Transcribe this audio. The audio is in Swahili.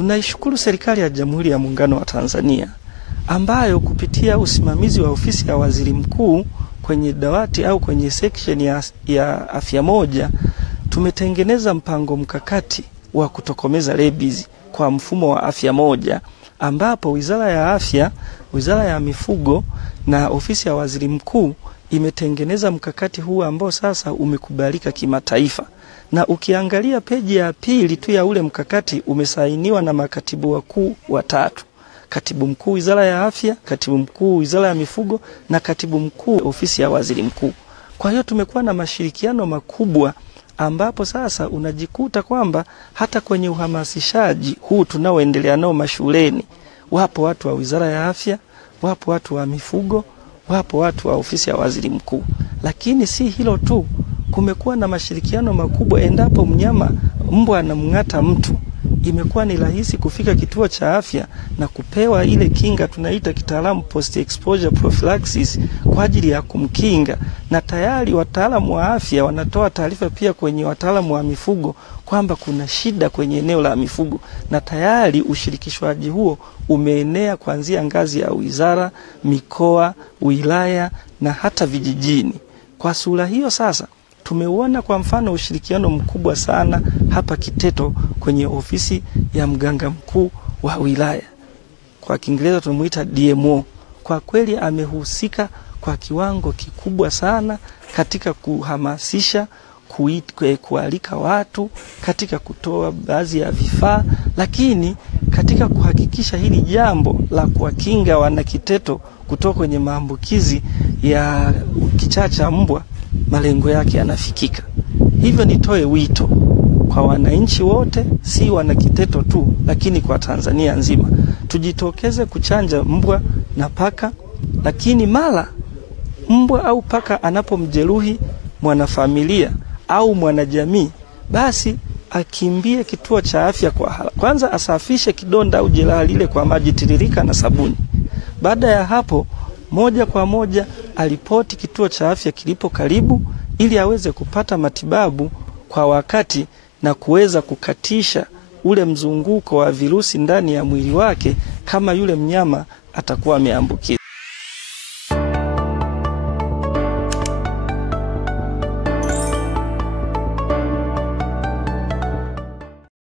Tunaishukuru serikali ya Jamhuri ya Muungano wa Tanzania ambayo kupitia usimamizi wa ofisi ya Waziri Mkuu kwenye dawati au kwenye section ya afya moja tumetengeneza mpango mkakati wa kutokomeza rabies kwa mfumo wa afya moja, ambapo Wizara ya Afya, Wizara ya Mifugo na ofisi ya Waziri Mkuu imetengeneza mkakati huu ambao sasa umekubalika kimataifa. Na ukiangalia peji ya pili tu ya ule mkakati umesainiwa na makatibu wakuu watatu. Katibu mkuu Wizara ya Afya, katibu mkuu Wizara ya Mifugo na katibu mkuu ofisi ya Waziri Mkuu. Kwa hiyo tumekuwa na mashirikiano makubwa ambapo sasa unajikuta kwamba hata kwenye uhamasishaji huu tunaoendelea nao mashuleni, wapo watu wa Wizara ya Afya, wapo watu wa Mifugo, wapo watu wa ofisi ya Waziri Mkuu. Lakini si hilo tu, kumekuwa na mashirikiano makubwa endapo mbwa anamng'ata mtu. Imekuwa ni rahisi kufika kituo cha afya na kupewa ile kinga tunaita kitaalamu post exposure prophylaxis kwa ajili ya kumkinga, na tayari wataalamu wa afya wanatoa taarifa pia kwenye wataalamu wa mifugo kwamba kuna shida kwenye eneo la mifugo, na tayari ushirikishwaji huo umeenea kuanzia ngazi ya wizara, mikoa, wilaya na hata vijijini. Kwa sura hiyo sasa tumeuona kwa mfano ushirikiano mkubwa sana hapa Kiteto kwenye ofisi ya mganga mkuu wa wilaya. Kwa Kiingereza tunamuita DMO. Kwa kweli amehusika kwa kiwango kikubwa sana katika kuhamasisha, kualika watu, katika kutoa baadhi ya vifaa, lakini katika kuhakikisha hili jambo la kuwakinga wana Kiteto kutoka kwenye maambukizi ya kichaa cha mbwa malengo yake yanafikika. Hivyo nitoe wito kwa wananchi wote, si wana Kiteto tu, lakini kwa Tanzania nzima. Tujitokeze kuchanja mbwa na paka, lakini mara mbwa au paka anapomjeruhi mwanafamilia au mwanajamii, basi akimbie kituo cha afya kwa haraka. Kwanza asafishe kidonda au jeraha lile kwa maji tiririka na sabuni. Baada ya hapo moja kwa moja alipoti kituo cha afya kilipo karibu ili aweze kupata matibabu kwa wakati na kuweza kukatisha ule mzunguko wa virusi ndani ya mwili wake kama yule mnyama atakuwa ameambukizwa.